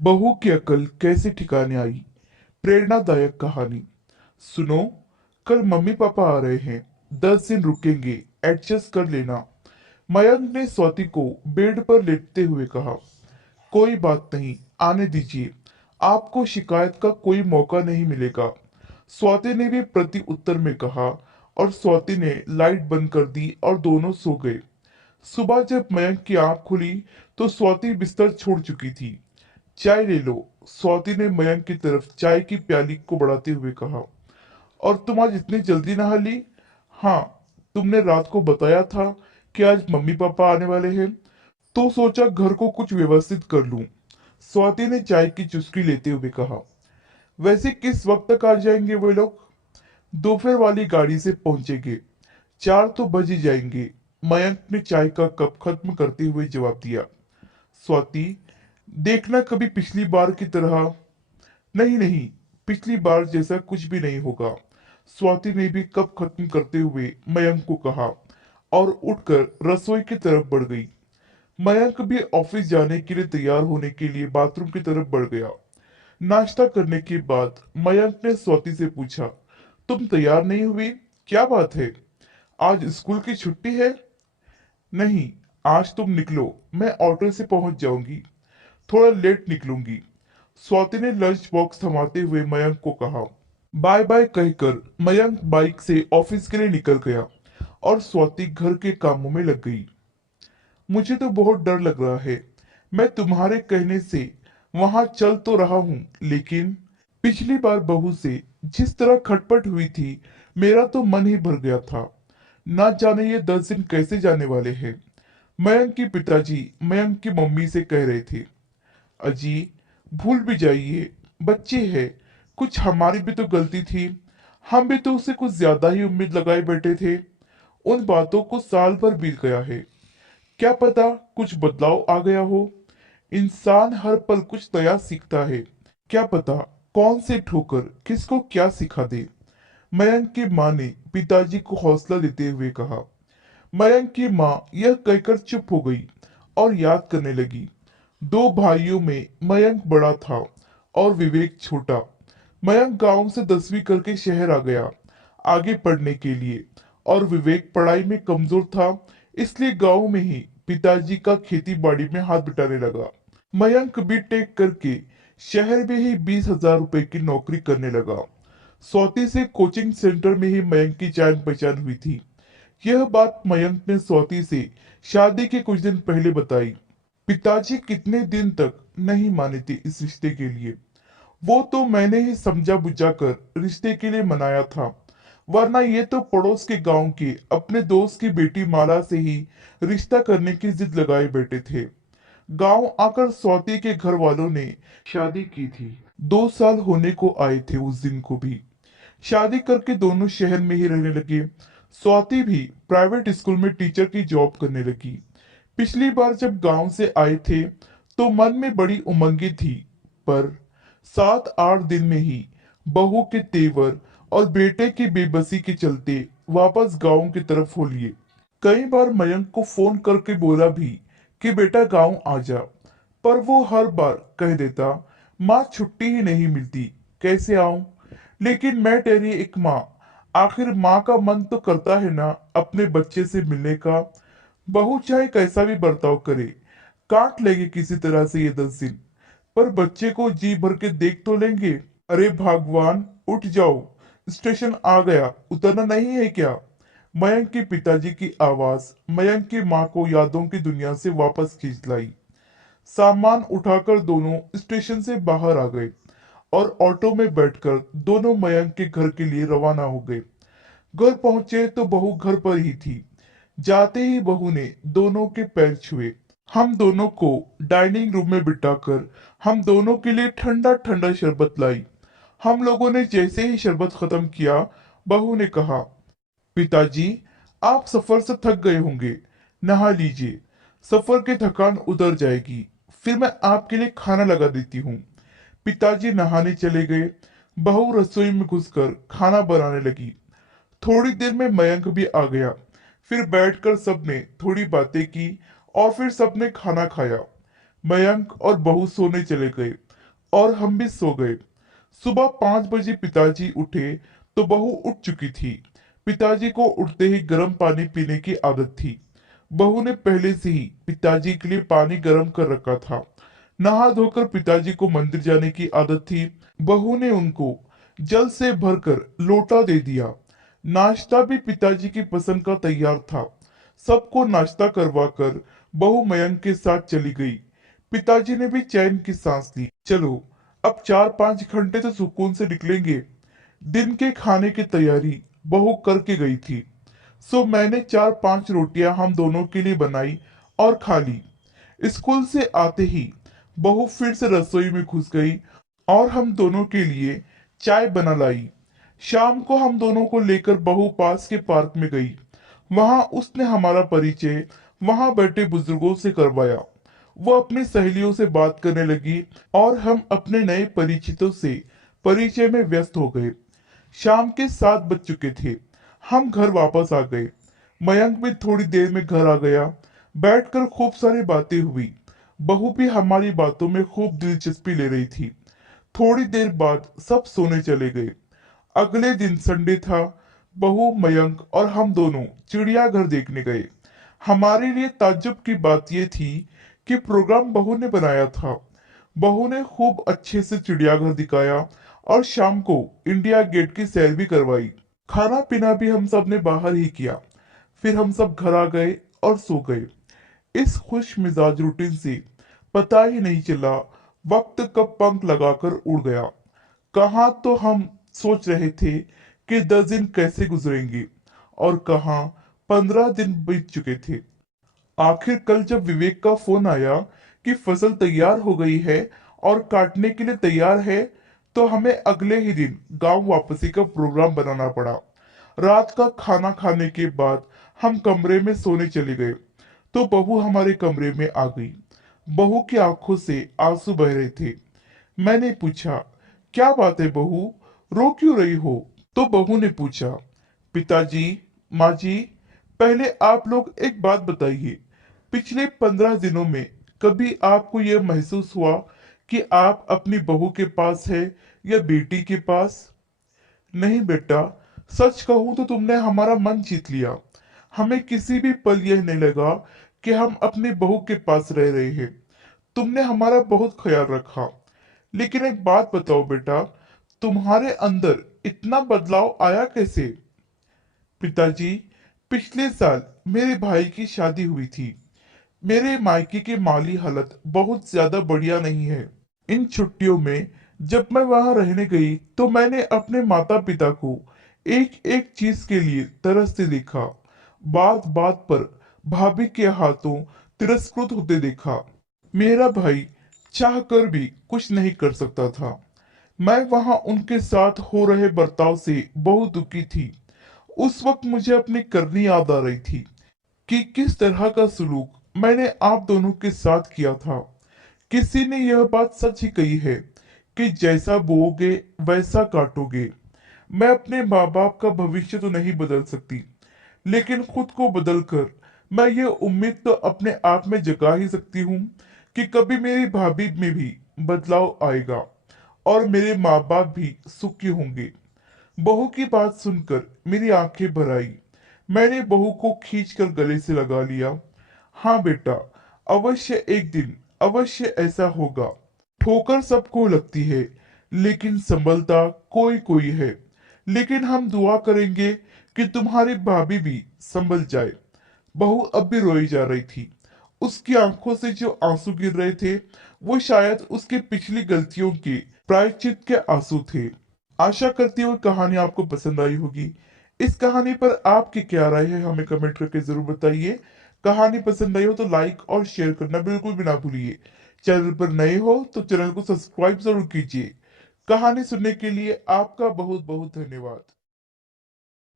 बहू की अकल कैसे ठिकाने आई। प्रेरणादायक कहानी। सुनो, कल मम्मी पापा आ रहे हैं। 10 दिन रुकेंगे, एडजस्ट कर लेना। मयंक ने स्वाति को बेड पर लेटते हुए कहा। कोई बात नहीं, आने दीजिए। आपको शिकायत का कोई मौका नहीं मिलेगा। स्वाति ने भी प्रति उत्तर में कहा और स्वाति ने लाइट बंद कर दी और दोनों सो गए। सुबह जब मयंक की आंख खुली तो स्वाति बिस्तर छोड़ चुकी थी। चाय ले लो। स्वाति ने मयंक की तरफ चाय की प्याली को बढ़ाते हुए कहा। और तुम आज इतनी जल्दी नहा ली? हाँ, तुमने रात को बताया था कि आज मम्मी पापा आने वाले हैं, तो सोचा घर को कुछ व्यवस्थित कर लूं। स्वाति ने चाय की चुस्की लेते हुए कहा। वैसे किस वक्त तक आ जाएंगे वे लोग? दोपहर वाली गाड़ी से पहुंचेंगे। 4 तो बज ही जाएंगे। मयंक ने चाय का कप खत्म करते हुए जवाब दिया। स्वाति, देखना कभी पिछली बार की तरह। नहीं नहीं, पिछली बार जैसा कुछ भी नहीं होगा। स्वाति ने भी कप खत्म करते हुए मयंक को कहा और उठकर रसोई की तरफ बढ़ गई। मयंक भी ऑफिस जाने के लिए तैयार होने के लिए बाथरूम की तरफ बढ़ गया। नाश्ता करने के बाद मयंक ने स्वाति से पूछा, तुम तैयार नहीं हुई? क्या बात है? आज स्कूल की छुट्टी है? नहीं, आज तुम निकलो, मैं ऑटो से पहुंच जाऊंगी। थोड़ा लेट निकलूंगी। स्वाति ने लंच बॉक्स थमाते हुए मयंक को कहा। बाय बाय कहकर मयंक बाइक से ऑफिस के लिए निकल गया और स्वाति घर के कामों में लग गई। मुझे तो बहुत डर लग रहा है। मैं तुम्हारे कहने से वहां चल तो रहा हूं, लेकिन पिछली बार बहू से जिस तरह खटपट हुई थी, मेरा तो मन ही भर गया था। ना जाने ये 10 दिन कैसे जाने वाले हैं। मयंक के पिताजी मयंक की मम्मी से कह रहे थे। अजी, भूल भी जाइए, बच्चे हैं। कुछ हमारी भी तो गलती थी। हम भी तो उससे कुछ ज्यादा ही उम्मीद लगाए बैठे थे। उन बातों को साल भर बीत गया है। क्या पता कुछ बदलाव आ गया हो। इंसान हर पल कुछ नया सीखता है। क्या पता कौन से ठोकर किसको क्या सिखा दे। मयंक की माँ ने पिताजी को हौसला देते हुए कहा। मयंक की माँ यह कहकर चुप हो गई और याद करने लगी। दो भाइयों में मयंक बड़ा था और विवेक छोटा। मयंक गांव से 10वीं करके शहर आ गया आगे पढ़ने के लिए, और विवेक पढ़ाई में कमजोर था, इसलिए गांव में ही पिताजी का खेती बाड़ी में हाथ बटाने लगा। मयंक बीटेक करके शहर में ही 20,000 रुपए की नौकरी करने लगा। स्वाति से कोचिंग सेंटर में ही मयंक की जान पहचान हुई थी। यह बात मयंक ने स्वाति से शादी के कुछ दिन पहले बताई। पिताजी कितने दिन तक नहीं माने थे इस रिश्ते के लिए। वो तो मैंने ही समझा बुझा कर रिश्ते के लिए मनाया था, वरना ये तो पड़ोस के गांव के अपने दोस्त की बेटी माला से ही रिश्ता करने की जिद लगाए बैठे थे। गांव आकर स्वाति के घर वालों ने शादी की थी। 2 साल होने को आए थे उस दिन को भी। शादी करके दोनों शहर में ही रहने लगे। स्वाति भी प्राइवेट स्कूल में टीचर की जॉब करने लगी। पिछली बार जब गांव से आए थे तो मन में बड़ी उमंगे थी, पर 7-8 दिन में ही बहू के तेवर और बेटे की बेबसी के चलते वापस गांव की तरफ हो लिए। कई बार मयंक को फोन करके बोला भी कि बेटा गांव आ जा, पर वो हर बार कह देता, माँ छुट्टी ही नहीं मिलती, कैसे आऊं। लेकिन मैं तेरी एक माँ, आखिर माँ का मन तो करता है ना अपने बच्चे से मिलने का। बहू चाहे कैसा भी बर्ताव करे, काट लेगी किसी तरह से ये 10 दिन, पर बच्चे को जी भर के देख तो लेंगे। अरे भगवान, उठ जाओ, स्टेशन आ गया, उतरना नहीं है क्या? मयंक के पिताजी की आवाज मयंक की माँ को यादों की दुनिया से वापस खींच लाई। सामान उठाकर दोनों स्टेशन से बाहर आ गए और ऑटो में बैठकर दोनों मयंक के घर के लिए रवाना हो गए। घर पहुंचे तो बहू घर पर ही थी। जाते ही बहू ने दोनों के पैर छुए। हम दोनों को डाइनिंग रूम में बिठाकर हम दोनों के लिए ठंडा ठंडा शरबत लाई। हम लोगों ने जैसे ही शरबत खत्म किया, बहू ने कहा, पिताजी, आप सफर से थक गए होंगे, नहा लीजिए, सफर की थकान उतर जाएगी, फिर मैं आपके लिए खाना लगा देती हूँ। पिताजी नहाने चले गए। बहू रसोई में घुसकर खाना बनाने लगी। थोड़ी देर में मयंक भी आ गया। फिर बैठकर सबने थोड़ी बातें की और फिर सबने खाना खाया। मयंक और बहू सोने चले गए और हम भी सो गए। सुबह 5 बजे पिताजी उठे तो बहू उठ चुकी थी। पिताजी को उठते ही गर्म पानी पीने की आदत थी। बहू ने पहले से ही पिताजी के लिए पानी गर्म कर रखा था। नहा धोकर पिताजी को मंदिर जाने की आदत थी। बहू ने उनको जल से भरकर लोटा दे दिया। नाश्ता भी पिताजी की पसंद का तैयार था। सबको नाश्ता करवाकर बहू मयंक के साथ चली गई। पिताजी ने भी चैन की सांस ली। चलो अब 4-5 घंटे तो सुकून से निकलेंगे। दिन के खाने की तैयारी बहू करके गई थी, सो मैंने 4-5 रोटियां हम दोनों के लिए बनाई और खा ली। स्कूल से आते ही बहू फिर से रसोई में घुस गई और हम दोनों के लिए चाय बना लाई। शाम को हम दोनों को लेकर बहू पास के पार्क में गई। वहां उसने हमारा परिचय वहां बैठे बुजुर्गों से करवाया। वो अपनी सहेलियों से बात करने लगी और हम अपने नए परिचितों से परिचय में व्यस्त हो गए। शाम के 7 बज चुके थे। हम घर वापस आ गए। मयंक भी थोड़ी देर में घर आ गया। बैठकर खूब सारी बातें हुई। बहू भी हमारी बातों में खूब दिलचस्पी ले रही थी। थोड़ी देर बाद सब सोने चले गए। अगले दिन संडे था। बहू, मयंक और हम दोनों चिड़ियाघर देखने गए। हमारे लिए ताज्जुब की बात यह थी कि प्रोग्राम बहू ने बनाया था। बहू ने खूब अच्छे से चिड़ियाघर दिखाया और शाम को इंडिया गेट की सैर भी करवाई। खाना पीना भी हम सब ने बाहर ही किया। फिर हम सब घर आ गए और सो गए। इस खुश मिजाज रूटीन से पता ही नहीं चला वक्त कब पंख लगाकर उड़ गया। कहाँ तो हम सोच रहे थे कि 10 दिन कैसे गुजरेंगे और कहाँ 15 दिन बीत चुके थे। आखिर कल जब विवेक का फोन आया कि फसल तैयार हो गई है और काटने के लिए तैयार है, तो हमें अगले ही दिन गांव वापसी का प्रोग्राम बनाना पड़ा। रात का खाना खाने के बाद हम कमरे में सोने चले गए तो बहू हमारे कमरे में आ गई। बहू की आंखों से आंसू बह रहे थे। मैंने पूछा, क्या बात है बहू, रो क्यों रही हो? तो बहू ने पूछा, पिताजी, माँ जी, पहले आप लोग एक बात बताइए, पिछले 15 दिनों में कभी आपको यह महसूस हुआ कि आप अपनी बहू के पास है या बेटी के पास? नहीं बेटा, सच कहूं तो तुमने हमारा मन जीत लिया। हमें किसी भी पल यह नहीं लगा कि हम अपनी बहू के पास रह रहे हैं। तुमने हमारा बहुत ख्याल रखा। लेकिन एक बात बताओ बेटा, तुम्हारे अंदर इतना बदलाव आया कैसे? पिताजी, पिछले साल मेरे भाई की शादी हुई थी। मेरे मायके की माली हालत बहुत ज्यादा बढ़िया नहीं है। इन छुट्टियों में जब मैं वहां रहने गई तो मैंने अपने माता पिता को एक एक चीज के लिए तरसते देखा। बात बात पर भाभी के हाथों तिरस्कृत होते देखा। मेरा भाई चाह कर भी कुछ नहीं कर सकता था। मैं वहां उनके साथ हो रहे बर्ताव से बहुत दुखी थी। उस वक्त मुझे अपनी करनी याद आ रही थी कि किस तरह का सलूक मैंने आप दोनों के साथ किया था। किसी ने यह बात सच ही कही है कि जैसा बोओगे वैसा काटोगे। मैं अपने माँ बाप का भविष्य तो नहीं बदल सकती, लेकिन खुद को बदलकर मैं ये उम्मीद तो अपने आप में जगा ही सकती हूँ कि कभी मेरी भाभी में भी बदलाव आएगा और मेरे माँ बाप भी सुखी होंगे। बहू की बात सुनकर मेरी आंखें भर आई। मैंने बहू को खींचकर गले से लगा लिया। हाँ बेटा, अवश्य एक दिन अवश्य ऐसा होगा। ठोकर सबको लगती है, लेकिन संभलता कोई कोई है। लेकिन हम दुआ करेंगे कि तुम्हारी भाभी भी संभल जाए। बहू अब भी रोई जा रही थी। उसकी आंखों से जो आंसू गिर रहे थे वो शायद उसकी पिछली गलतियों के प्रायश्चित के आंसू थे। आशा करती हूँ कहानी आपको पसंद आई होगी। इस कहानी पर आपकी क्या राय है हमें कमेंट करके जरूर बताइए। कहानी पसंद आई हो तो लाइक और शेयर करना बिल्कुल भी ना भूलिए। चैनल पर नए हो तो चैनल को सब्सक्राइब जरूर कीजिए। कहानी सुनने के लिए आपका बहुत बहुत धन्यवाद।